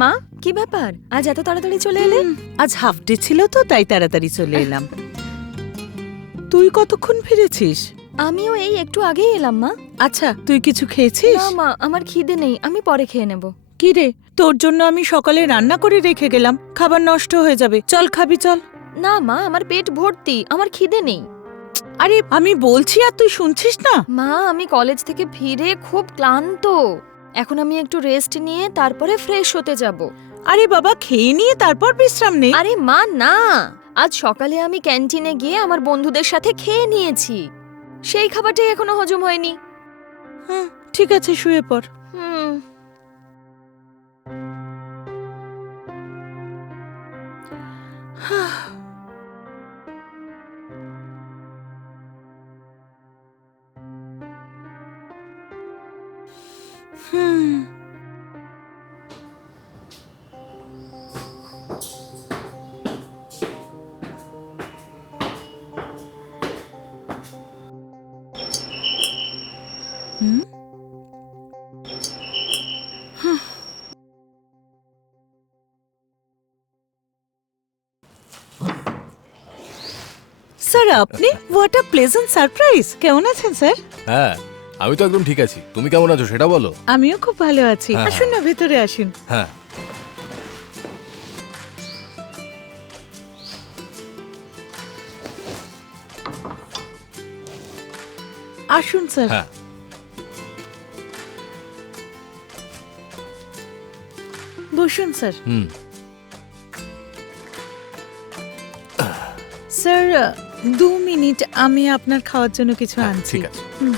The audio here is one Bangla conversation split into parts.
মা, কি ব্যাপার? আজ এত তাড়াতাড়ি চলে এলে? আজ হাফ ডে ছিল তো, তাই তাড়াতাড়ি চলে এলাম। তুই কতক্ষণ ফিরেছিস? আমিও এই একটু আগেই এলাম মা। আচ্ছা, তুই কিছু খেয়েছিস? না মা, আমার খিদে নেই, আমি পরে খেয়ে নেব। কি রে, তোর জন্য আমি সকালে রান্না করে রেখে গেলাম, খাবার নষ্ট হয়ে যাবে। চল খাবি, চল। না মা, আমার পেট ভর্তি, আমার খিদে নেই। আরে আমি বলছি আর তুই শুনছিস না? মা, আমি কলেজ থেকে ফিরে খুব ক্লান্ত, এখন আমি একটু রেস্ট নিয়ে তারপরে ফ্রেশ হতে যাব। আরে বাবা, খেয়ে নিয়ে তারপর বিশ্রাম নে। আরে মা না, আজ সকালে আমি ক্যান্টিনে গিয়ে আমার বন্ধুদের সাথে খেয়ে নিয়েছি, সেই খাবারটাই এখনো হজম হয়নি। হুম, ঠিক আছে, শুয়ে পড়। হুম। হুম। হুম? স্যার, আপনি? What a pleasant surprise. কেমন আছেন স্যার? হ্যাঁ, আমি তো একদম ঠিক আছি। তুমি কেমন আছো সেটা বলো। আমিও খুব ভালো আছি। হ্যাঁ, আসুন না, ভেতরে আসুন। হ্যাঁ, আসুন স্যার। হ্যাঁ। বসুন স্যার। হুম। স্যার, 2 মিনিট, আমি আপনার খাওয়ার জন্য কিছু হ্যাঁ, আনছি। ঠিক আছে। হুম।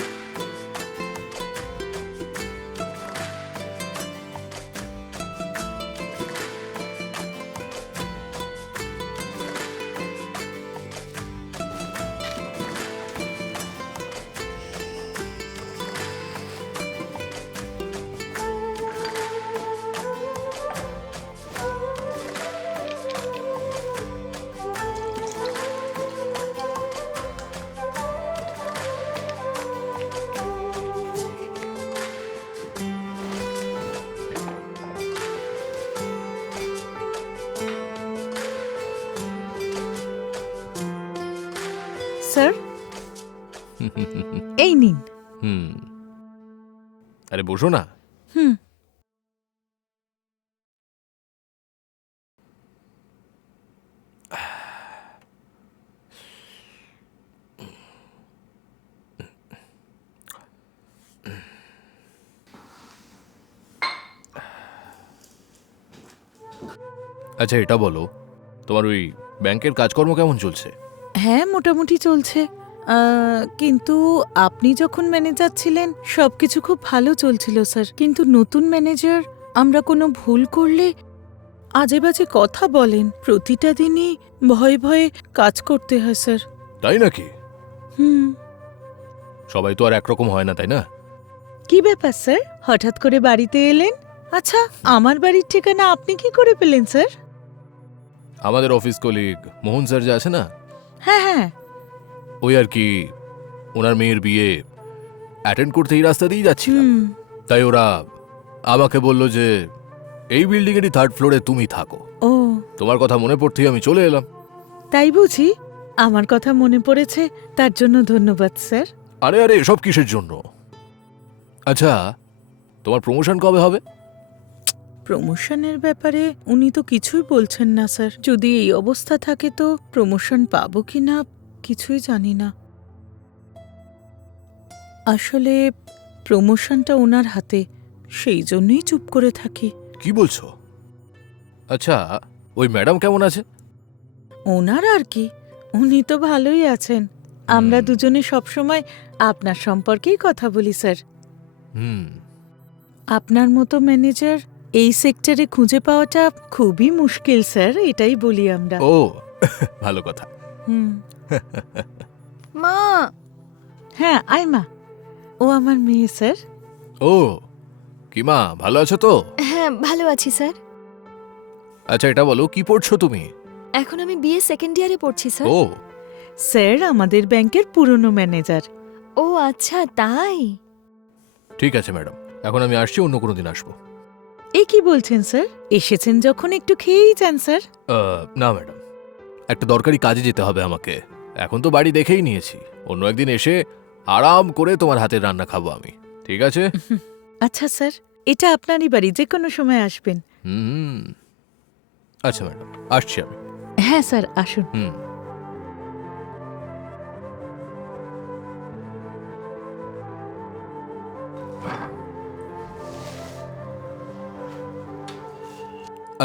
স্যার, এই নিন। হুম। আরে বসো না। হুম। আচ্ছা, এটা বলো, তোমার ওই ব্যাংকের কাজকর্ম কেমন চলছে? হ্যাঁ, মোটামুটি চলছে। কিন্তু আপনি যখন ম্যানেজার ছিলেন সবকিছু খুব ভালো চলছিল স্যার, কিন্তু নতুন ম্যানেজার আমরা কোনো ভুল করলে আজে বাজে কথা বলেন। প্রতিটা দিনই ভয়ে ভয়ে কাজ করতে হয় স্যার। তাই নাকি? হুম। সবাই তো আর একরকম হয় না, তাই না? কি ব্যাপার স্যার, হঠাৎ করে বাড়িতে এলেন? আচ্ছা, আমার বাড়ির ঠিকানা আপনি কি করে পেলেন স্যার? আমাদের অফিস কলিগ মোহন স্যার যে আছে না, হ্যাঁ হ্যাঁ। ওই আর কি ওনার মেয়ের বিয়ে অ্যাটেন্ড করতে এই রাস্তা দিয়েই যাচ্ছিলাম। হুম। তাই ওরা আমাকে বলল যে এই বিল্ডিং এরই 3rd ফ্লোরে তুমি থাকো। ও তোমার কথা মনে পড়তেই আমি চলে এলাম। তাই বুঝি? আমার কথা মনে পড়েছে, তার জন্য ধন্যবাদ স্যার। আরে আরে এসব কিসের জন্য? আচ্ছা, তোমার প্রমোশন কবে হবে? প্রমোশনের ব্যাপারে উনি তো কিছুই বলছেন না স্যার। যদি এই অবস্থা থাকে তো প্রমোশন পাবো কি না কিছুই জানি না। আসলে প্রমোশনটা ওনার হাতে, সেই জন্যই চুপ করে থাকি। কি বলছো? আচ্ছা, ওই ম্যাডাম কেমন আছে? ওনার আর কি, উনি তো ভালোই আছেন। আমরা হুম। দুজনে সবসময় আপনার সম্পর্কেই কথা বলি স্যার। হুম। আপনার মতো ম্যানেজার এই সেক্টরে খুঁজে পাওয়াটা খুবই মুশকিল স্যার, এটাই বলি আমরা। ও ভালো কথা। হুম। মা, হ্যাঁ আইমা, ও আমার মেয়ে স্যার। ও কি মা, ভালো আছো তো? হ্যাঁ ভালো আছি স্যার। আচ্ছা এটা বলো, কি পড়ছো তুমি? এখন আমি বিএ সেকেন্ড ইয়ারে পড়ছি স্যার। ও স্যার আমাদের ব্যাংকের পুরনো ম্যানেজার। ও আচ্ছা তাই। ঠিক আছে ম্যাডাম, এখন আমি আসছি, অন্য কোনো দিন আসবো। এ কি বলছেন স্যার? এসেছেন যখন একটু খেয়েই যান স্যার। না ম্যাডাম, একটা দরকারি কাজে যেতে হবে আমাকে। এখন তো বাড়ি দেখেই নিয়েছি, অন্য একদিন এসে আরাম করে তোমার হাতের রান্না খাবো আমি, ঠিক আছে? আচ্ছা স্যার, এটা আপনারই বাড়ি, যে কোনো সময় আসবেন। হুম। আচ্ছা ম্যাডাম, আসছি আমি। হ্যাঁ স্যার আসুন। হুম।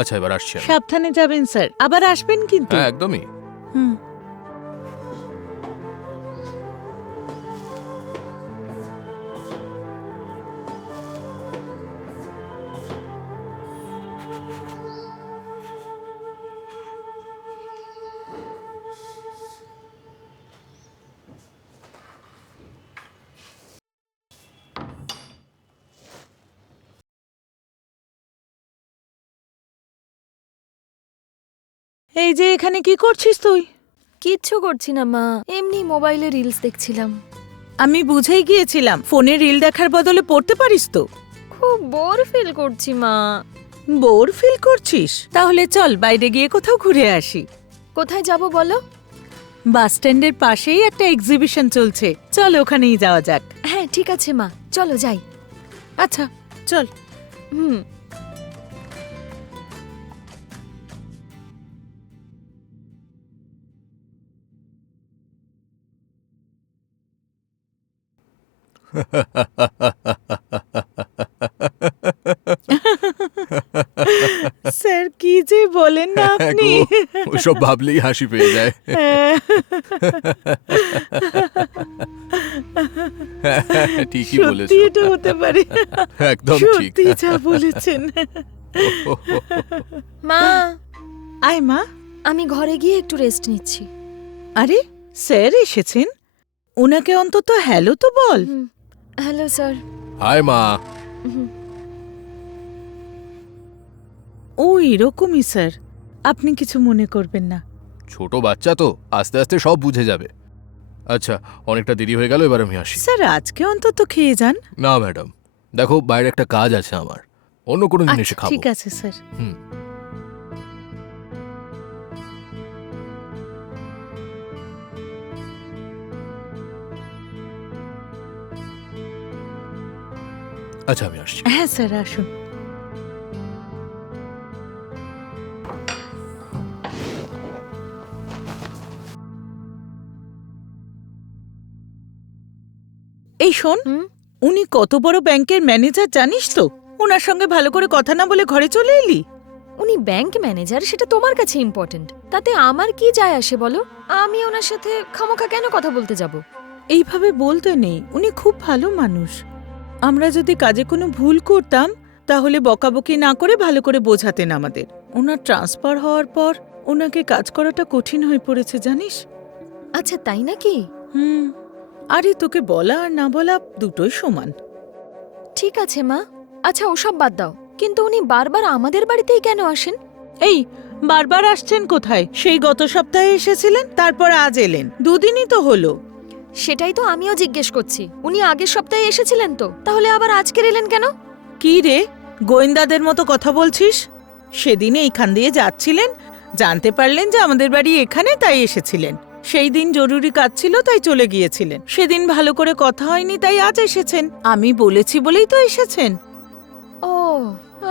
আচ্ছা এবার আসছি আমি। সাবধানে যাবেন স্যার, আবার আসবেন কিন্তু। হ্যাঁ একদমই। হুম। এই যে এখানে কি করছিস তুই? কিচ্ছু করছি না মা, এমনি মোবাইলে রিলস দেখছিলাম। আমি বুঝেই গিয়েছিলাম, ফোনে রিল দেখার বদলে পড়তে পারিস তো। খুব বোর ফিল করছি মা। বোর ফিল করছিস? তাহলে চল বাইরে গিয়ে কোথাও ঘুরে আসি। কোথায় যাব বলো? বাস স্ট্যান্ডের পাশেই একটা এক্সিবিশন চলছে, চল ওখানেই যাওয়া যাক। হ্যাঁ ঠিক আছে মা, চলো যাই। আচ্ছা চল। হুম। স্যার কি যে বলেন না আপনি। ওসব ভাবলেই হাসি পেয়ে যায়। ঠিকই বলেছো। সত্যি এটা হতে পারে। একদম ঠিক। সত্যি যা বলেছেন। মা, আয় মা। আমি ঘরে গিয়ে একটু রেস্ট নিচ্ছি। আরে স্যার এসেছেন, ওনাকে অন্তত হ্যালো তো বল। Hello sir. হাই মা। ও এরকমই স্যার, আপনি কিছু মনে করবেন না। ছোট বাচ্চা তো, আস্তে আস্তে সব বুঝে যাবে। আচ্ছা, অনেকটা দেরি হয়ে গেল, এবার আমি আসি। স্যার আজকে অন্তত খেয়ে যান। না ম্যাডাম, দেখো বাইরে একটা কাজ আছে আমার, অন্য কোনো দিন এসে আচ্ছা, খাবো। ঠিক আছে স্যার। হুম। আচ্ছা আমি আসছি। হ্যাঁ স্যার আসুন। এই শোন, হুম? উনি কত বড় ব্যাংকের ম্যানেজার জানিস তো? ওনার সঙ্গে ভালো করে কথা না বলে ঘরে চলে এলি। উনি ব্যাংক ম্যানেজার, সেটা তোমার কাছে ইম্পর্ট্যান্ট। তাতে আমার কি যায় আসে বলো? আমি ওনার সাথে খামোখা কেন কথা বলতে যাব? এইভাবে বলতে নেই, উনি খুব ভালো মানুষ। আমরা যদি কাজে কোনো ভুল করতাম তাহলে বকাবকি না করে ভালো করে বোঝাতেন আমাদের। ওনার ট্রান্সফার হওয়ার পর ওনাকে কাজ করাটা কঠিন হয়ে পড়েছে জানিস। আচ্ছা তাই নাকি? হুম। আরে তোকে বলা আর না বলা দুটোই সমান। ঠিক আছে মা। আচ্ছা ওসব বাদ দাও, কিন্তু উনি বারবার আমাদের বাড়িতেই কেন আসেন? এই বারবার আসছেন কোথায়? সেই গত সপ্তাহে এসেছিলেন, তারপর আজ এলেন, দুদিনই তো হলো। সেটাই তো আমিও জিজ্ঞেস করছি। উনি আগের সপ্তাহে এসেছিলেন তো, তাহলে আবার আজকে এলেন কেন? কি রে, গোয়েন্দাদের মতো কথা বলছিস? সেদিন এইখান দিয়ে যাচ্ছিলেন, জানতে পারলেন যে আমাদের বাড়ি এখানে, তাই এসেছিলেন। সেই দিন জরুরি কাজ ছিল তাই চলে গিয়েছিলেন। সেদিন ভালো করে কথা হয়নি তাই আজ এসেছেন। আমি বলেছি বলেই তো এসেছেন। ও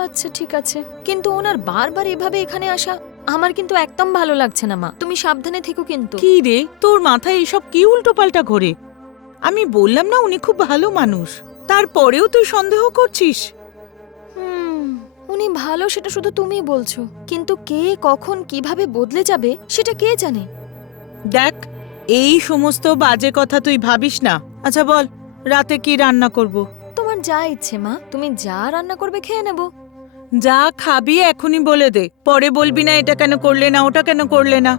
আচ্ছা ঠিক আছে, কিন্তু ওনার বারবার এভাবে এখানে আসা আমার কিন্তু একদম ভালো লাগছে না মা। তুমি সাবধানে থেকো কিন্তু। কি রে, তোর মাথায় এসব কি উল্টোপাল্টা ঘোরে? আমি বললাম না উনি খুব ভালো মানুষ, তারপরেও তুই সন্দেহ করছিস? উনি ভালো সেটা শুধু তুমি বলছো, কিন্তু কে কখন কিভাবে বদলে যাবে সেটা কে জানে। দেখ, এই সমস্ত বাজে কথা তুই ভাবিস না। আচ্ছা বল, রাতে কি রান্না করব? তোমার যা ইচ্ছে মা, তুমি যা রান্না করবে খেয়ে নেব। যা খাবি এখনই বলে দে, পরে বলবি না এটা কেন করলে না, ওটা কেন করলে না।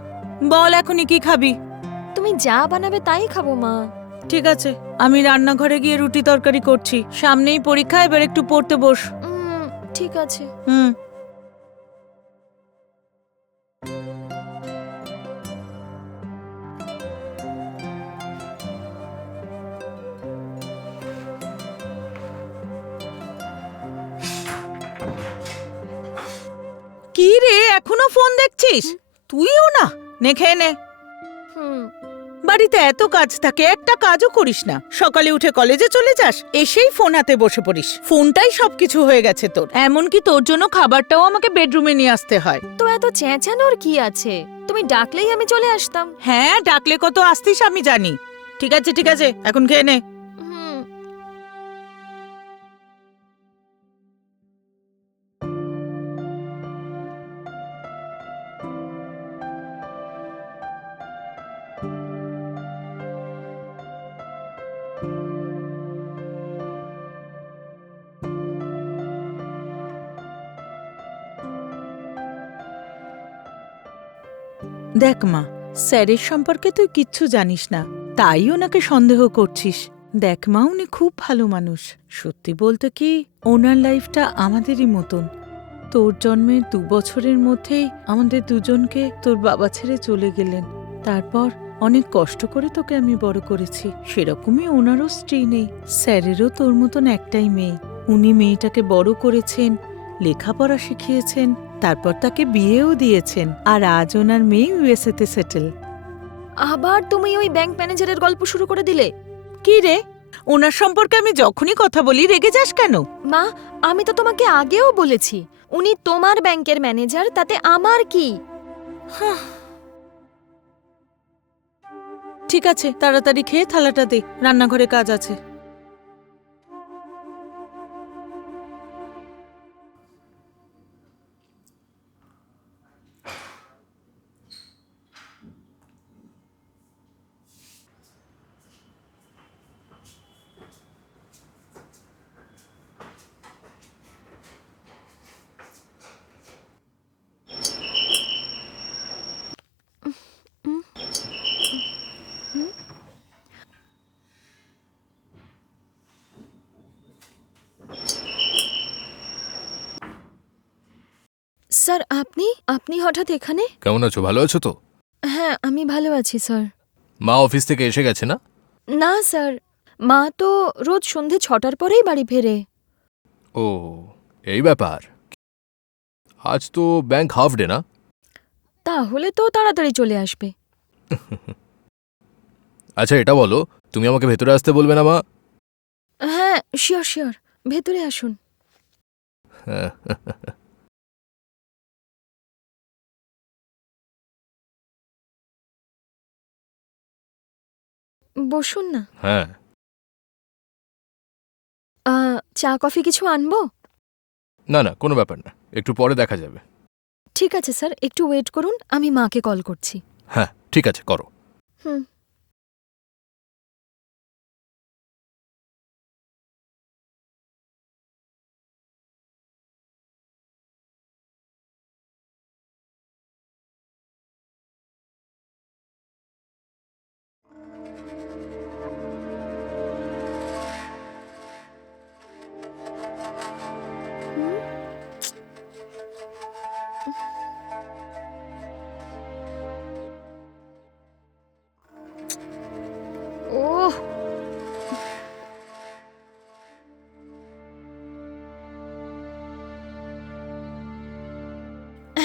বল এখনই কি খাবি? তুমি যা বানাবে তাই খাবো মা। ঠিক আছে, আমি রান্নাঘরে গিয়ে রুটি তরকারি করছি। সামনেই পরীক্ষা, এবার একটু পড়তে বস। ঠিক আছে। হুম। কি রে, এখনো ফোন দেখছিস? তুইও না, নে খেয়ে নে। হুম। বাড়িতে এত কাজ থাকে, একটা কাজও করিস না। সকালে উঠে কলেজে চলে যাস, এসেই ফোন হাতে বসে পড়িস। ফোনটাই সবকিছু হয়ে গেছে তোর। এমনকি তোর জন্য খাবারটাও আমাকে বেডরুমে নিয়ে আসতে হয়। তো এত চেঁচানোর কি আছে? তুমি ডাকলেই আমি চলে আসতাম। হ্যাঁ, ডাকলে কত আসতিস আমি জানি। ঠিক আছে ঠিক আছে, এখন খেয়ে নে। হুম। দেখ মা, স্যারের সম্পর্কে তুই কিচ্ছু জানিস না, তাই ওনাকে সন্দেহ করছিস। দেখ মা, উনি খুব ভালো মানুষ। সত্যি বলতে কি, ওনার লাইফটা আমাদেরই মতন। তোর জন্মের 2 বছরের মধ্যেই আমাদের দুজনকে তোর বাবা ছেড়ে চলে গেলেন। তারপর অনেক কষ্ট করে তোকে আমি বড় করেছি। সেরকমই ওনারও স্ত্রী নেই। স্যারেরও তোর মতন একটাই মেয়ে। উনি মেয়েটাকে বড় করেছেন, লেখাপড়া শিখিয়েছেন, তারপর তাকে বিয়েও দিয়েছেন। আর আজ ওনার মেয়ে ইউএসএতে সেটেল। আবার তুমি ওই ব্যাংক ম্যানেজারের গল্প শুরু করে দিলে। কি রে, ওনার সম্পর্কে আমি যখনই কথা বলি রেগে যাস কেন? মা, আমি তো তোমাকে আগেও বলেছি উনি তোমার ব্যাংকের ম্যানেজার, তাতে আমার কি? ঠিক আছে, তাড়াতাড়ি খেয়ে থালাটা দে, রান্নাঘরে কাজ আছে। স্যার, আপনি আপনি হঠাৎ এখানে? কেমন আছো, ভালো আছো তো? হ্যাঁ, আমি ভালো আছি স্যার। মা অফিস থেকে এসে গেছে না? না স্যার, মা তো রোজ সন্ধে 6টার পরেই বাড়ি ফেরে। ও, এই ব্যাপার। আজ তো ব্যাংক হাফ ডে না? তাহলে তো তাড়াতাড়ি চলে আসবে। আচ্ছা এটা বলো, তুমি আমাকে ভেতরে আসতে বলবে না মা? হ্যাঁ, শিওর শিওর, ভেতরে আসুন। হ্যাঁ। বসুন না। হ্যাঁ। চা কফি কিছু আনবো? না না, কোনো ব্যাপার না, একটু পরে দেখা যাবে। ঠিক আছে স্যার, একটু ওয়েট করুন, আমি মাকে কল করছি। হ্যাঁ ঠিক আছে, করো। হুম।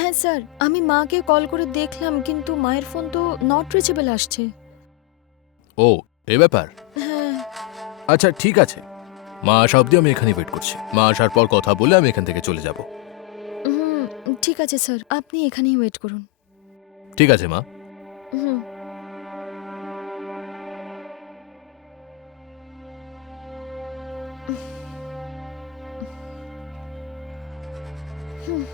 হ্যাঁ স্যার, আমি মাকে কল করে দেখলাম কিন্তু মায়ের ফোন তো নট রিচেবল আসছে। ও, এই ব্যাপার। হ্যাঁ। আচ্ছা ঠিক আছে, মা আসা অবধি আমি এখানে ওয়েট করছি। মা আসার পর কথা বলে আমি এখান থেকে চলে যাব। হুম, ঠিক আছে স্যার, আপনি এখানেই ওয়েট করুন। ঠিক আছে মা। হুম। হুম।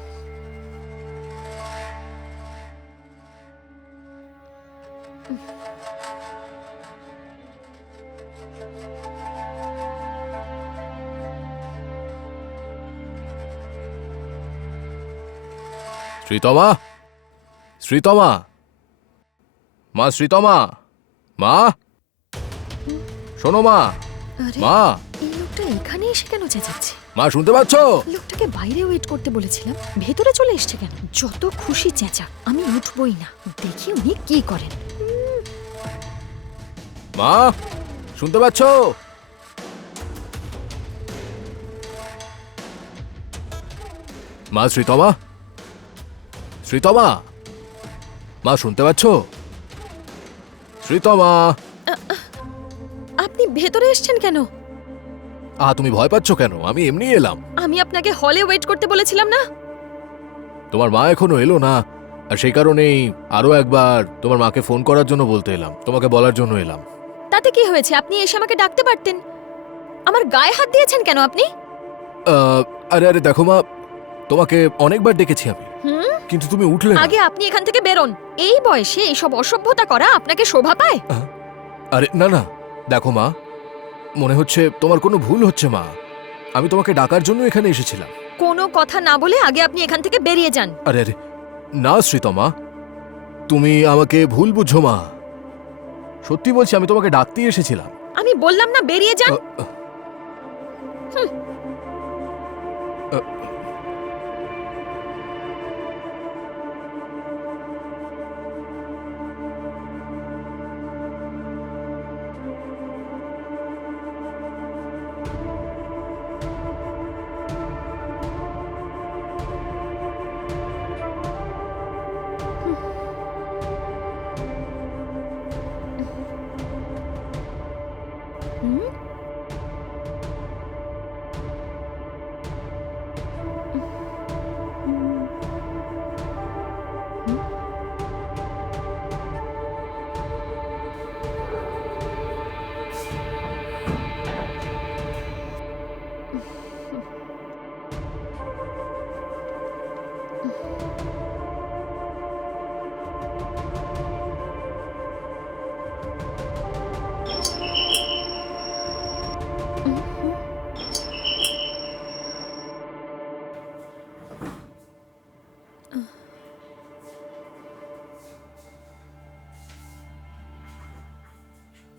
শ্রীতমা, শ্রীতমা, মা শ্রীতমা, মা, শোনো মা, আরে, মা, এই লোকটা এখানে এসে কেন চেঁচাচ্ছে? মা শুনতে পাচ্ছ? লোকটাকে বাইরে ওয়েট করতে বলেছিলাম, ভেতরে চলে এসছে কেন? যত খুশি চেঁচা, আমি উঠবই না, দেখি উনি কি করেন। মা শুনতে পাচ্ছ? মা শ্রীতমা, শ্রীতমা, মা শুনতে পাচ্ছ? শ্রীতমা, আপনি ভেতরে এসছেন কেন? তুমি ভয় পাচ্ছ কেন? আমি এমনি এলাম। আমি আপনাকে হলে ওয়েট করতে বলেছিলাম না? তোমার মা এখনো এলো না, আর সেই কারণেই আরো একবার তোমার মাকে ফোন করার জন্য বলতে এলাম, তোমাকে বলার জন্য এলাম। তাতে কি হয়েছে? আপনি এসে আমাকে ডাকতে পারতেন। আমার গায়ে হাত দিয়েছেন কেন আপনি? আরে আরে দেখো মা, তোমাকে অনেকবার ডেকেছি আমি, হুম? কিন্তু তুমি উঠলে না। আগে আপনি এখান থেকে বেরোন। এই বয়সে এইসব অসভ্যতা করা আপনাকে শোভা পায়? আরে না না, দেখো মা, মনে হচ্ছে তোমার কোনো ভুল হচ্ছে মা। আমি তোমাকে ডাকার জন্য এখানে এসেছিলাম। কোনো কথা না বলে আগে আপনি এখান থেকে বেরিয়ে যান। আরে আরে না শ্রীতমা, তুমি আমাকে ভুল বুঝছো মা। সত্যি বলছি, আমি তোমাকে ডাকতেই এসেছিলাম। আমি বললাম না বেরিয়ে যান। হুম?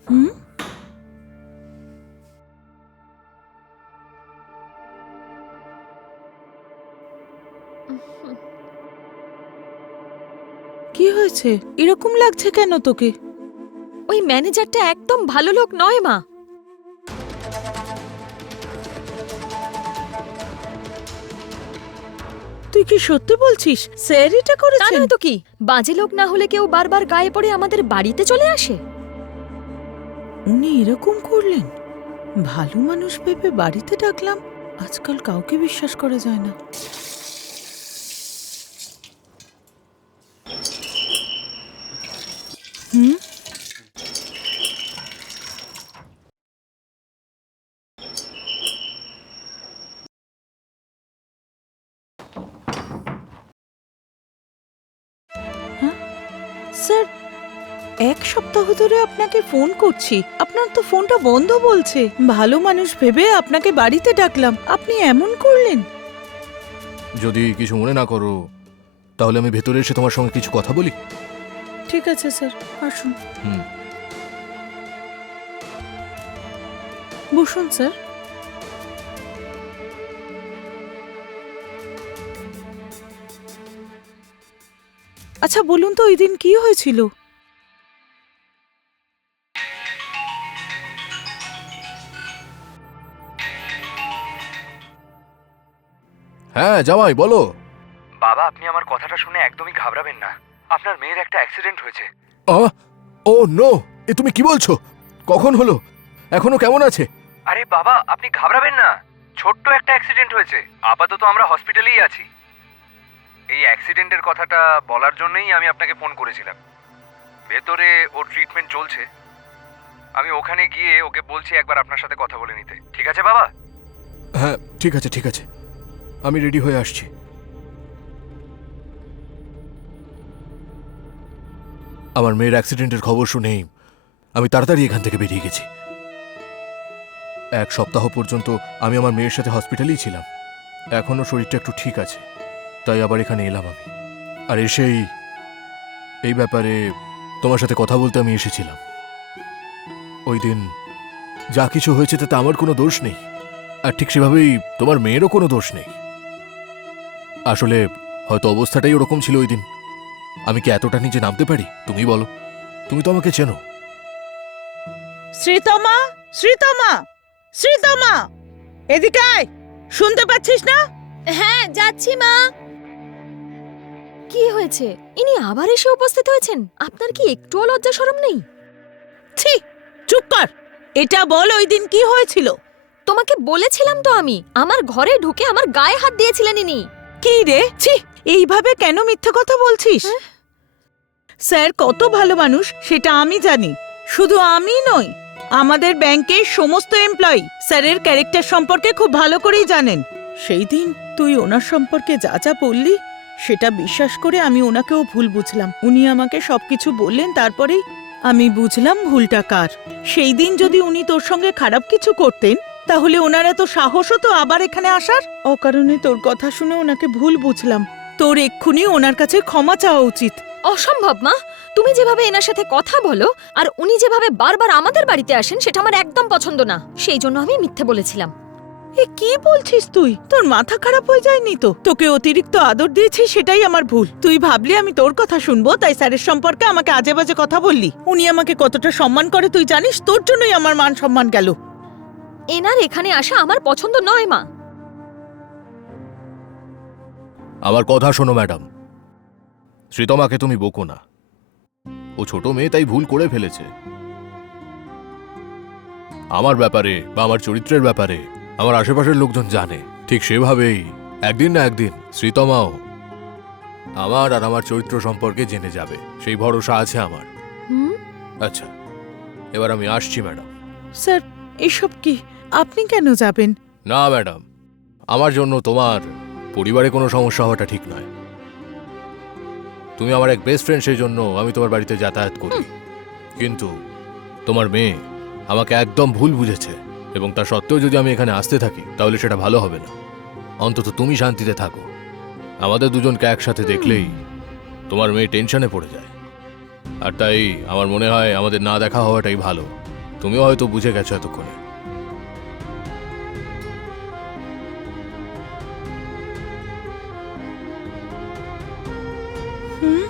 হুম? কি হয়েছে? এরকম লাগছে কেন তোকে? ওই ম্যানেজারটা একদম ভালো লোক নয় মা। তুই কি সত্যি বলছিস? স্যার এটা তা করেছেন? নয় তো কি, বাজে লোক না হলে কেউ বারবার গায়ে পড়ে আমাদের বাড়িতে চলে আসে? উনি এরকম করলেন? ভালো মানুষ ভেবে বাড়িতে ডাকলাম, আজকাল কাউকে বিশ্বাস করা যায় না। হুম? হ্যাঁ? স্যার, 1 সপ্তাহ ধরে আপনাকে ফোন করছি, আপনার তো ফোনটা বন্ধ বলছে। ভালো মানুষ ভেবে আপনাকে বাড়িতে ডাকলাম, আপনি এমন করলেন? যদি কিছু মনে না করো, তাহলে আমি ভেতরে এসে তোমার সঙ্গে কিছু কথা বলি। ঠিক আছে স্যার, আসুন। হুম। বসুন স্যার। আচ্ছা বলুন তো, ওই দিন কি হয়েছিল? হ্যাঁ জামাই বলো। বাবা, আপনি আমার কথাটা শুনে একদমই ঘাবড়াবেন না। আপনার মেয়ের একটা অ্যাক্সিডেন্ট হয়েছে। ও নো, এ তুমি কি বলছো? কখন হলো? এখনো কেমন আছে? আরে বাবা, আপনি ঘাবড়াবেন না। ছোট্ট একটা অ্যাক্সিডেন্ট হয়েছে। আপাতত আমরা হসপিটালেই আছি। এই অ্যাক্সিডেন্টের কথাটা বলার জন্যই আমি আপনাকে ফোন করেছিলাম। ভেতরে ওর ট্রিটমেন্ট চলছে। আমি ওখানে গিয়ে ওকে বলছি একবার আপনার সাথে কথা বলে নিতে। ঠিক আছে বাবা? হ্যাঁ ঠিক আছে ঠিক আছে, আমি রেডি হয়ে আসছি। আমার মেয়ের অ্যাক্সিডেন্টের খবর শুনেই আমি তাড়াতাড়ি এখান থেকে বেরিয়ে গেছি। এক সপ্তাহ পর্যন্ত আমি আমার মেয়ের সাথে হসপিটালেই ছিলাম। এখনও শরীরটা একটু ঠিক আছে, তাই আবার এখানে এলাম আমি। আর এসেই এই ব্যাপারে তোমার সাথে কথা বলতে আমি এসেছিলাম। ওই দিন যা কিছু হয়েছে তাতে আমার কোনো দোষ নেই, আর ঠিক সেভাবেই তোমার মেয়েরও কোনো দোষ নেই। আসলে হয়তো অবস্থাটাই ওরকম ছিল ওই দিন। আমি কি এতটা নিচে নামতে পারি? তুমি বলো, তুমি তো আমাকে চেনো। শ্রীতমা, শ্রীতমা, শ্রীতমা, এদিকে আয়। শুনতে পাচ্ছিস না? হ্যাঁ যাচ্ছি মা। কি হয়েছে? ইনি আবার এসে উপস্থিত হয়েছেন। আপনার কি একটুও লজ্জা শরম নেই? ছি, চুপ কর। এটা বল, ওই দিন কি হয়েছিল? তোমাকে বলেছিলাম তো আমি, আমার ঘরে ঢুকে আমার গায়ে হাত দিয়েছিলেন ইনি। কি রে? ছি, এইভাবে কেন মিথ্যে কথা বলছিস? স্যার কত ভালো মানুষ সেটা আমি জানি। শুধু আমি নই, আমাদের ব্যাংকের সমস্ত এমপ্লয়ি স্যারের ক্যারেক্টার সম্পর্কে খুব ভালো করেই জানেন। সেই দিন তুই ওনার সম্পর্কে যা যা বললি সেটা বিশ্বাস করে আমি ওনাকেও ভুল বুঝলাম। উনি আমাকে সবকিছু বললেন, তারপরেই আমি বুঝলাম ভুলটা কার। সেই দিন যদি উনি তোর সঙ্গে খারাপ কিছু করতেন তাহলে ওনার এত সাহস হতো আবার এখানে আসার? অকারণে তোর কথা শুনে ওনাকে ভুল বুঝলাম। তোর এক্ষুনি ওনার কাছে ক্ষমা চাওয়া উচিত। অসম্ভব মা, তুমি যেভাবে এনার সাথে কথা বলো আর উনি যেভাবে বারবার আমাদের বাড়িতে আসেন সেটা আমার একদম পছন্দ না। সেই জন্য আমি মিথ্যে বলেছিলাম। এ কি বলছিস তুই? তোর মাথা খারাপ হয়ে যায়নি তো? তোকে অতিরিক্ত আদর দিয়েছি সেটাই আমার ভুল। তুই ভাবলি আমি তোর কথা শুনবো তাই স্যারের সম্পর্কে আমাকে আজে বাজে কথা বললি। উনি আমাকে কতটা সম্মান করে তুই জানিস? তোর জন্যই আমার মান সম্মান গেল। এনার এখানে আসা আমার পছন্দ নয় মা। আমার কথা শোনো ম্যাডাম, শ্রীতমাকে তুমি বকো না। ও ছোট মেয়ে, তাই ভুল করে ফেলেছে। আমার ব্যাপারে বা আমার চরিত্রের ব্যাপারে আমার আশেপাশের লোকজন জানে। ঠিক সেভাবেই একদিন না একদিন শ্রীতমাও আমার আর আমার চরিত্র সম্পর্কে জেনে যাবে, সেই ভরসা আছে আমার। হুম? আচ্ছা, এবার আমি আসছি ম্যাডাম। স্যার, এসব কি? আপনি কেন যাবেন? না ম্যাডাম, আমার জন্য তোমার পরিবারে কোনো সমস্যা হওয়াটা ঠিক নয়। তুমি আমার এক বেস্ট ফ্রেন্ড, সেই জন্য আমি তোমার বাড়িতে যাতায়াত করি। কিন্তু তোমার মেয়ে আমাকে একদম ভুল বুঝেছে, এবং তা সত্ত্বেও যদি আমি এখানে আসতে থাকি তাহলে সেটা ভালো হবে না। অন্তত তুমি শান্তিতে থাকো। আমাদের দুজনকে একসাথে দেখলেই তোমার মেয়ে টেনশনে পড়ে যায়, আর তাই আমার মনে হয় আমাদের না দেখা হওয়াটাই ভালো। তুমিও হয়তো বুঝে গেছো এতক্ষণে। হুম?